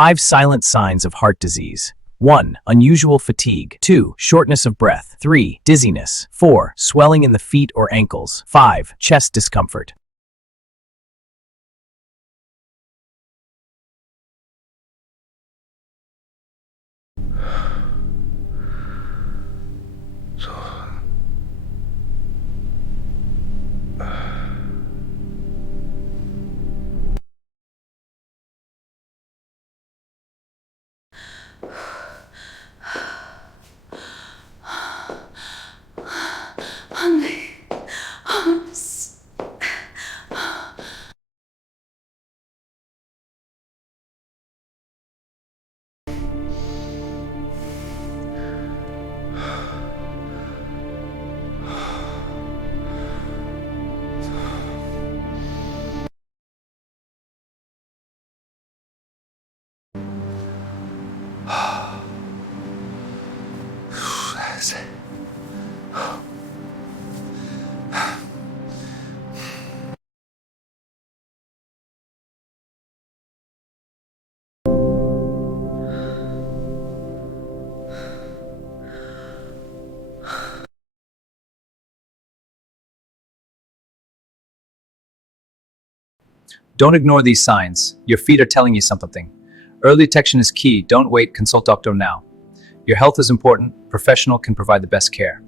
5 silent signs of heart disease. 1. Unusual fatigue. 2. Shortness of breath. 3. Dizziness. 4. Swelling in the feet or ankles. 5. Chest discomfort. Don't ignore these signs. Your feet are telling you something. Early detection is key. Don't wait. Consult doctor now. Your health is important. Professional can provide the best care.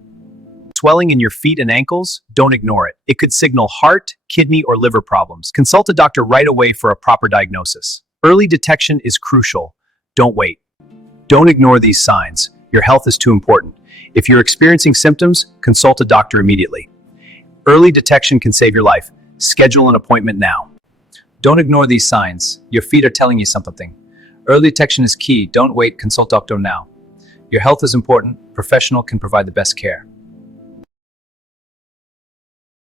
Swelling in your feet and ankles? Don't ignore it. It could signal heart, kidney, or liver problems. Consult a doctor right away for a proper diagnosis. Early detection is crucial. Don't wait. Don't ignore these signs. Your health is too important. If you're experiencing symptoms, consult a doctor immediately. Early detection can save your life. Schedule an appointment now. Don't ignore these signs. Your feet are telling you something. Early detection is key. Don't wait. Consult doctor now. Your health is important. Professional can provide the best care.